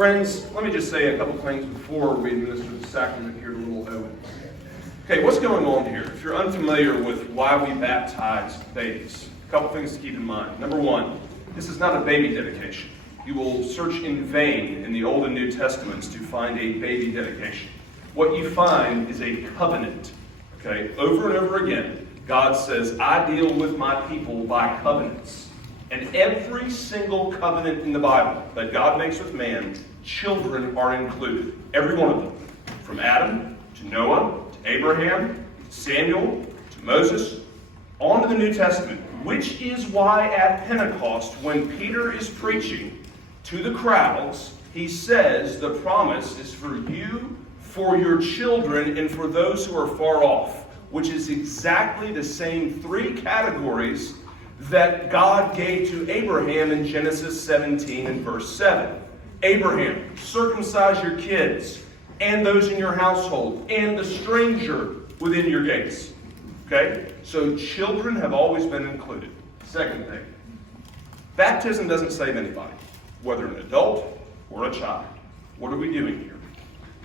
Friends, let me just say a couple things before we administer the sacrament here to little Owen. Okay, what's going on here? If you're unfamiliar with why we baptize babies, a couple things to keep in mind. Number one, this is not a baby dedication. You will search in vain in the Old and New Testaments to find a baby dedication. What you find is a covenant. Okay, over and over again, God says, I deal with my people by covenants. And every single covenant in the Bible that God makes with man, children are included. Every one of them. From Adam to Noah to Abraham to Samuel to Moses, on to the New Testament. Which is why at Pentecost, when Peter is preaching to the crowds, he says the promise is for you, for your children, and for those who are far off. Which is exactly the same three categories that God gave to Abraham in Genesis 17 and verse 7. Abraham, circumcise your kids, and those in your household, and the stranger within your gates. Okay? So children have always been included. Second thing, baptism doesn't save anybody, whether an adult or a child. What are we doing here?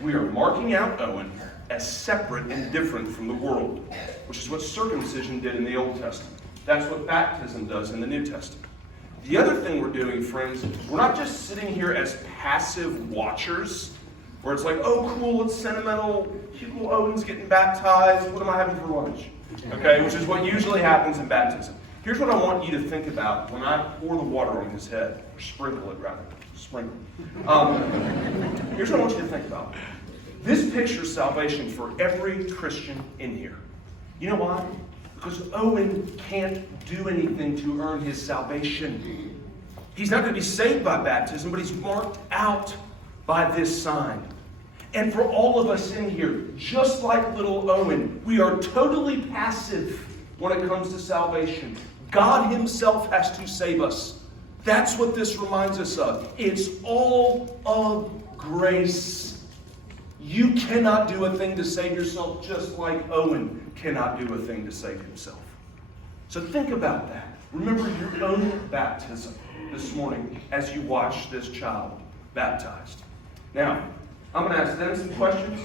We are marking out Owen as separate and different from the world, which is what circumcision did in the Old Testament. That's what baptism does in the New Testament. The other thing we're doing, friends, we're not just sitting here as passive watchers, where it's like, oh, cool, it's sentimental, Hugo Owen's getting baptized, what am I having for lunch? Okay, which is what usually happens in baptism. Here's what I want you to think about when I pour the water on his head, or sprinkle it rather, sprinkle. Here's what I want you to think about. This pictures salvation for every Christian in here. You know why? Because Owen can't do anything to earn his salvation. He's not going to be saved by baptism, but he's marked out by this sign. And for all of us in here, just like little Owen, we are totally passive when it comes to salvation. God himself has to save us. That's what this reminds us of. It's all of grace. You cannot do a thing to save yourself, just like Owen cannot do a thing to save himself. So think about that. Remember your own baptism this morning as you watch this child baptized. Now, I'm going to ask them some questions.